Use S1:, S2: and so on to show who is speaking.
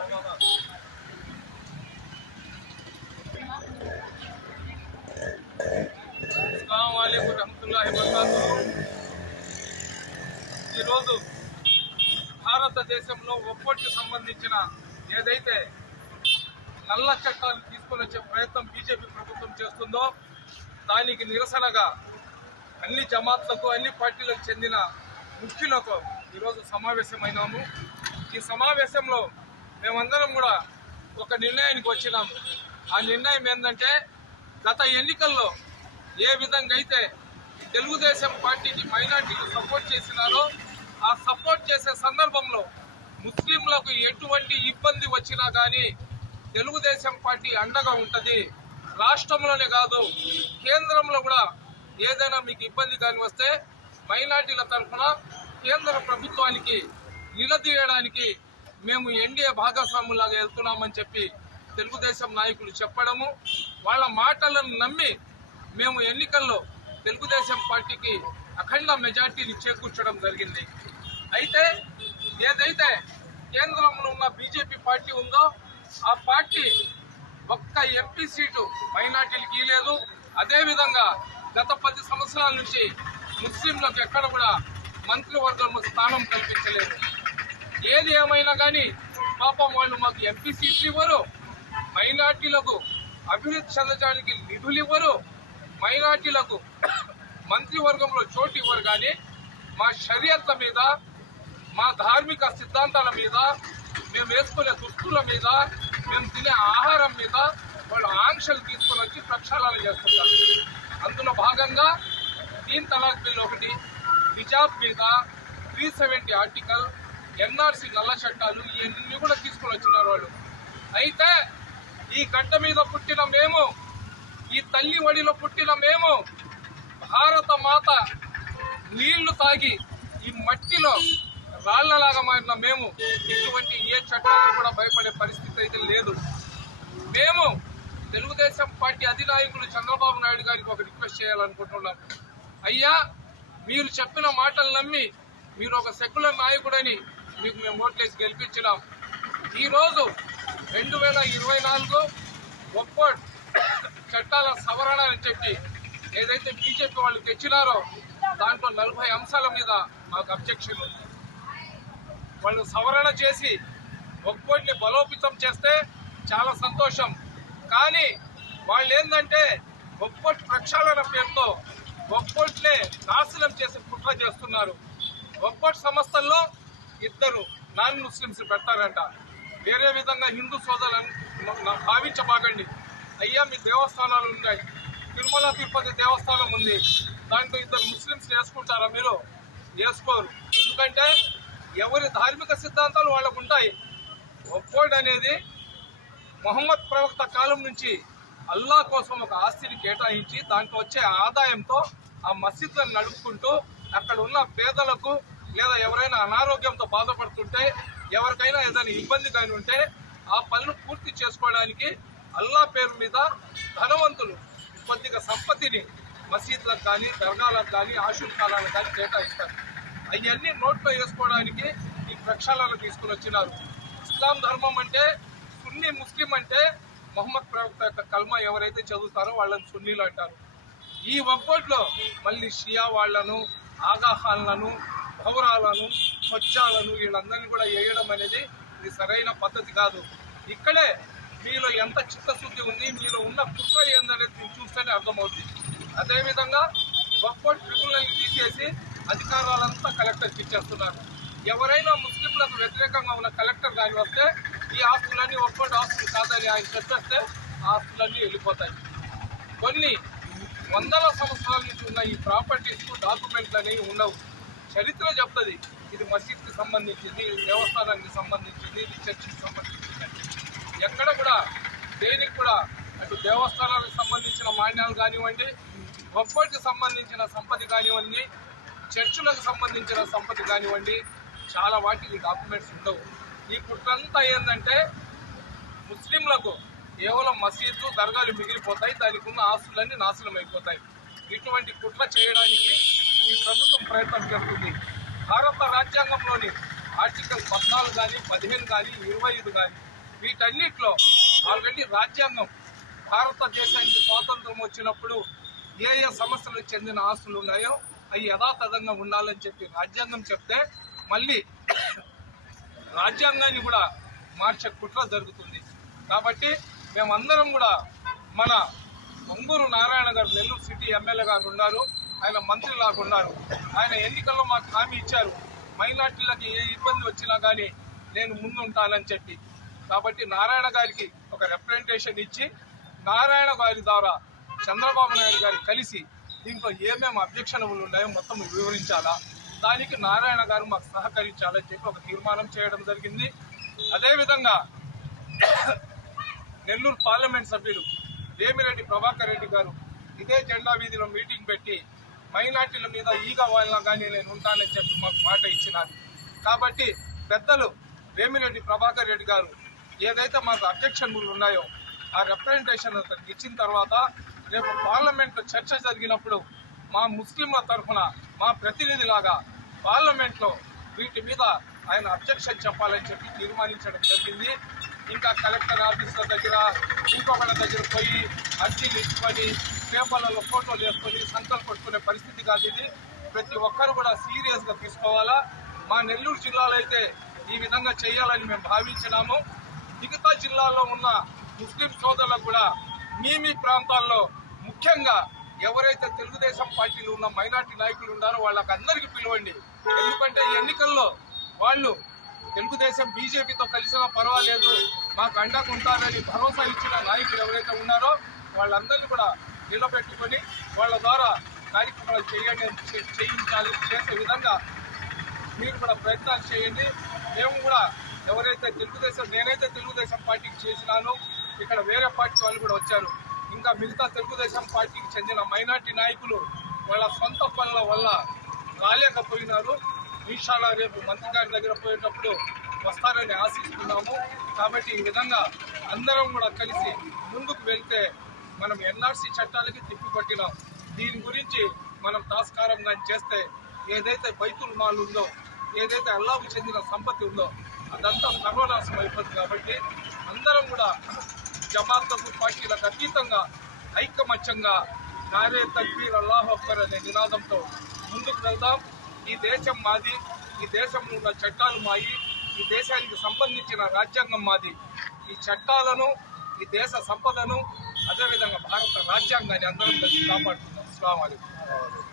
S1: ఈరోజు భారతదేశంలో ఒప్పటికి సంబంధించిన ఏదైతే నల్ల చట్టాలు తీసుకుని వచ్చే ప్రయత్నం బీజేపీ ప్రభుత్వం చేస్తుందో దానికి నిరసనగా అన్ని జమాత్లకు అన్ని పార్టీలకు చెందిన ముఖ్యులకు ఈరోజు సమావేశమైనాము ఈ సమావేశంలో మేమందరం కూడా ఒక నిర్ణయానికి వచ్చినాం ఆ నిర్ణయం ఏంటంటే గత ఎన్నికల్లో ఏ విధంగా అయితే తెలుగుదేశం పార్టీకి మైనార్టీకి సపోర్ట్ చేసినారో ఆ సపోర్ట్ చేసే సందర్భంలో ముస్లింలకు ఎటువంటి ఇబ్బంది వచ్చినా కానీ తెలుగుదేశం పార్టీ అండగా ఉంటుంది రాష్ట్రంలోనే కాదు కేంద్రంలో కూడా ఏదైనా మీకు ఇబ్బంది కానీ వస్తే మైనార్టీల తరఫున కేంద్ర ప్రభుత్వానికి నిలదీయడానికి మేము ఎన్డీఏ భాగస్వాములాగా వెళ్తున్నామని చెప్పి తెలుగుదేశం నాయకులు చెప్పడము వాళ్ళ మాటలను నమ్మి మేము ఎన్నికల్లో తెలుగుదేశం పార్టీకి అఖండ మెజార్టీని చేకూర్చడం జరిగింది అయితే ఏదైతే కేంద్రంలో ఉన్న బీజేపీ పార్టీ ఉందో ఆ పార్టీ ఒక్క ఎంపీ సీటు మైనార్టీలు గీలేదు అదేవిధంగా గత పది సంవత్సరాల నుంచి ముస్లింలకు ఎక్కడ కూడా మంత్రివర్గంలో స్థానం కల్పించలేదు ఏది ఏమైనా కానీ పాపం వాళ్ళు మాకు ఎంపీ సీట్లు ఇవ్వరు మైనార్టీలకు అభివృద్ధి చెందడానికి నిధులు ఇవ్వరు మైనార్టీలకు మంత్రివర్గంలో చోటు ఇవ్వరు కానీ మా షరియత్ మీద మా ధార్మిక సిద్ధాంతాల మీద మేము వేసుకునే దుస్తుల మీద మేము తినే ఆహారం మీద వాళ్ళు ఆంక్షలు తీసుకుని వచ్చి ప్రక్షాళన చేస్తున్నారు అందులో భాగంగా తీన్ తలాక్ బిల్ ఒకటి హిజాబ్ మీద త్రీ సెవెంటీ ఆర్టికల్ ఎన్ఆర్సీ నల్ల చట్టాలు ఇవన్నీ కూడా తీసుకొని వచ్చినారు వాళ్ళు అయితే ఈ గడ్డ మీద పుట్టిన మేము ఈ తల్లి ఒడిలో పుట్టిన మేము భారత మాత నీళ్లు తాగి ఈ మట్టిలో రాళ్లలాగా మారిన మేము ఇటువంటి ఏ చట్టాలను కూడా భయపడే పరిస్థితి అయితే లేదు మేము తెలుగుదేశం పార్టీ అధినాయకులు చంద్రబాబు నాయుడు గారికి ఒక రిక్వెస్ట్ చేయాలనుకుంటున్నాం అయ్యా మీరు చెప్పిన మాటలు నమ్మి మీరు ఒక సెక్యులర్ నాయకుడని మీకు మేము ఓట్లేసి గెలిపించినాం ఈరోజు రెండు వేల ఇరవై నాలుగు ఒక్కోట్ చట్టాల సవరణ అని చెప్పి ఏదైతే బీజేపీ వాళ్ళు తెచ్చినారో దాంట్లో నలభై అంశాల మీద మాకు అబ్జెక్షన్ ఉంది వాళ్ళు సవరణ చేసి ఒక్కోటిని బలోపేతం చేస్తే చాలా సంతోషం కానీ వాళ్ళు ఏంటంటే ఒక్కోటి ప్రక్షాళన పేరుతో ఒక్కోట్లే నాశనం చేసి కుట్ర చేస్తున్నారు ఒక్కోటి సంస్థల్లో ఇద్దరు నాన్ ముస్లిమ్స్ పెడతారంట వేరే విధంగా హిందూ సోదరులను భావించబాకండి అయ్యా మీ దేవస్థానాలు ఉన్నాయి తిరుమల తిరుపతి దేవస్థానం ఉంది దాంట్లో ఇద్దరు ముస్లిమ్స్ వేసుకుంటారా మీరు వేసుకోరు ఎందుకంటే ఎవరి ధార్మిక సిద్ధాంతాలు వాళ్ళకు ఉంటాయి ఒప్పోడ్ అనేది మొహమ్మద్ ప్రవక్త కాలం నుంచి అల్లా కోసం ఒక ఆస్తిని కేటాయించి దాంట్లో వచ్చే ఆదాయంతో ఆ మసీద్లను నడుపుకుంటూ అక్కడ ఉన్న పేదలకు లేదా ఎవరైనా అనారోగ్యంతో బాధపడుతుంటే ఎవరికైనా ఏదైనా ఇబ్బంది కాని ఉంటే ఆ పనులు పూర్తి చేసుకోవడానికి అల్లా పేరు మీద ధనవంతులు కొద్దిగా సంపత్తిని మసీద్లకు కానీ దర్గాలకు కానీ ఆశుకాలకు కానీ కేటాయిస్తారు అవన్నీ నోట్లో వేసుకోవడానికి ఈ ప్రక్షాళనలు తీసుకుని వచ్చినారు ఇస్లాం ధర్మం అంటే సున్నీ ముస్లిం అంటే మొహమ్మద్ ప్రవక్త యొక్క కల్మ ఎవరైతే చదువుతారో వాళ్ళని సున్నీలు అంటారు ఈ ఒక్కోట్లో మళ్ళీ షియా వాళ్లను ఆగాహాలను కౌరాలను స్వచ్ఛాలను వీళ్ళందరినీ కూడా వేయడం అనేది ఇది సరైన పద్ధతి కాదు ఇక్కడే మీలో ఎంత చిత్తశుద్ధి ఉంది మీలో ఉన్న కుట్ర ఏందనేది మీరు చూస్తేనే అర్థమవుతుంది అదేవిధంగా ఒక్కోటి ట్రిబ్యునల్ని తీసేసి అధికారాలంతా కలెక్టర్కి ఇచ్చేస్తున్నారు ఎవరైనా ముస్లింలకు వ్యతిరేకంగా ఉన్న కలెక్టర్ కానీ వస్తే ఈ ఆస్తులన్నీ ఒక్కోటి ఆస్తులు కాదని ఆయన చెప్పేస్తే ఆస్తులన్నీ వెళ్ళిపోతాయి కొన్ని వందల సంవత్సరాల నుంచి ఉన్న ఈ ప్రాపర్టీస్ డాక్యుమెంట్లు అనేవి ఉండవు చరిత్ర చెప్తుంది ఇది మసీద్కి సంబంధించింది దేవస్థానానికి సంబంధించింది ఇది చర్చికి సంబంధించింది ఎక్కడ కూడా దేనికి కూడా అటు దేవస్థానాలకు సంబంధించిన మాన్యాలు కానివ్వండి గొప్పకి సంబంధించిన సంపద కానివ్వండి చర్చులకు సంబంధించిన సంపద కానివ్వండి చాలా వాటికి డాక్యుమెంట్స్ ఉండవు ఈ కుట్రంతా ఏంటంటే ముస్లింలకు కేవలం మసీదు దర్గాలు మిగిలిపోతాయి దానికి ఉన్న ఆస్తులన్నీ నాశనం అయిపోతాయి ఇటువంటి కుట్ర చేయడానికి ఈ ప్రభుత్వం ప్రయత్నం చేస్తుంది భారత రాజ్యాంగంలోని ఆర్టికల్ పద్నాలుగు కానీ పదిహేను కానీ ఇరవై ఐదు కానీ వీటన్నిటిలో ఆల్రెడీ రాజ్యాంగం భారతదేశానికి స్వాతంత్రం వచ్చినప్పుడు ఏ ఏ సమస్యలకు చెందిన ఆస్తులు ఉన్నాయో అవి యథాతథంగా ఉండాలని చెప్పి రాజ్యాంగం చెప్తే మళ్ళీ రాజ్యాంగాన్ని కూడా మార్చే కుట్ర జరుగుతుంది కాబట్టి మేమందరం కూడా మన పొంగూరు నారాయణ గారు నెల్లూరు సిటీ ఎమ్మెల్యే గారు ఉన్నారు ఆయన మంత్రి లాగున్నారు ఆయన ఎన్నికల్లో మాకు హామీ ఇచ్చారు మైనార్టీలకు ఏ ఇబ్బంది వచ్చినా కానీ నేను ముందుంటానని చెప్పి కాబట్టి నారాయణ గారికి ఒక రిప్రజెంటేషన్ ఇచ్చి నారాయణ గారి ద్వారా చంద్రబాబు నాయుడు గారు కలిసి దీంట్లో ఏమేమి అబ్జెక్షన్లు ఉన్నాయో మొత్తం వివరించాలా దానికి నారాయణ గారు మాకు సహకరించాలని చెప్పి ఒక తీర్మానం చేయడం జరిగింది అదేవిధంగా నెల్లూరు పార్లమెంట్ సభ్యులు వేమిరెడ్డి ప్రభాకర్ రెడ్డి గారు ఇదే జెండా వీధిలో మీటింగ్ పెట్టి మైనార్టీల మీద ఈగ వాళ్ళ కానీ నేను ఉంటానని చెప్పి మాకు మాట ఇచ్చినాను కాబట్టి పెద్దలు వేమిరెడ్డి ప్రభాకర్ రెడ్డి గారు ఏదైతే మాకు అబ్జెక్షన్లు ఉన్నాయో ఆ రిప్రజెంటేషన్ ఇచ్చిన తర్వాత రేపు పార్లమెంట్లో చర్చ జరిగినప్పుడు మా ముస్లింల తరఫున మా ప్రతినిధిలాగా పార్లమెంట్లో వీటి మీద ఆయన అబ్జెక్షన్ చెప్పాలని చెప్పి తీర్మానించడం జరిగింది ఇంకా కలెక్టర్ ఆఫీసుల దగ్గర ఇంకొకళ్ళ దగ్గర పోయి అర్జీలు ఇచ్చుకొని పేపర్లలో ఫోటోలు వేసుకొని సంకల్ప కాదు ఇది ప్రతి ఒక్కరు కూడా సీరియస్గా తీసుకోవాలా మా నెల్లూరు జిల్లాలో అయితే ఈ విధంగా చేయాలని మేము భావించినాము మిగతా జిల్లాల్లో ఉన్న ముస్లిం సోదరులకు కూడా మీ మీ ప్రాంతాల్లో ముఖ్యంగా ఎవరైతే తెలుగుదేశం పార్టీలు ఉన్న మైనార్టీ నాయకులు ఉన్నారో వాళ్ళకి అందరికీ పిలవండి ఎందుకంటే ఈ ఎన్నికల్లో వాళ్ళు తెలుగుదేశం బీజేపీతో కలిసినా పర్వాలేదు మాకు అండకు ఉంటారని భరోసా ఇచ్చిన నాయకులు ఎవరైతే ఉన్నారో వాళ్ళందరినీ కూడా నిలబెట్టుకొని వాళ్ళ ద్వారా కార్యక్రమాలు చేయండి చేయించాలి చేసే విధంగా మీరు కూడా ప్రయత్నాలు చేయండి మేము కూడా ఎవరైతే తెలుగుదేశం నేనైతే తెలుగుదేశం పార్టీకి చేసినాను ఇక్కడ వేరే పార్టీ వాళ్ళు కూడా వచ్చారు ఇంకా మిగతా తెలుగుదేశం పార్టీకి చెందిన మైనార్టీ నాయకులు వాళ్ళ సొంత పనుల వల్ల రాలేకపోయినారు ఈశాలా రేపు మంత్రి గారి దగ్గర పోయేటప్పుడు వస్తారని ఆశిస్తున్నాము కాబట్టి ఈ విధంగా అందరం కూడా కలిసి ముందుకు వెళ్తే మనం ఎన్ఆర్సీ చట్టాలకి తిప్పిపట్టినాం దీని గురించి మనం తాస్కారం కానీ చేస్తే ఏదైతే బైతుల్ మాల్ ఉందో ఏదైతే అల్లాకు చెందిన సంపత్తి ఉందో అదంతా సర్వనాశం అయిపోతుంది కాబట్టి అందరం కూడా జమాతకు పార్టీలకు అతీతంగా ఐకమత్యంగా నారే తక్బీర్ అల్లాహ్ అక్బర్ అనే నినాదంతో ముందుకు వెళ్దాం ఈ దేశం మాది ఈ దేశంలో ఉన్న చట్టాలు మాయి ఈ దేశానికి సంబంధించిన రాజ్యాంగం మాది ఈ చట్టాలను ఈ దేశ సంపదను అదేవిధంగా భారత రాజ్యాంగాన్ని అందరం కలిసి కాపాడుతుంది Assalamu alaikum.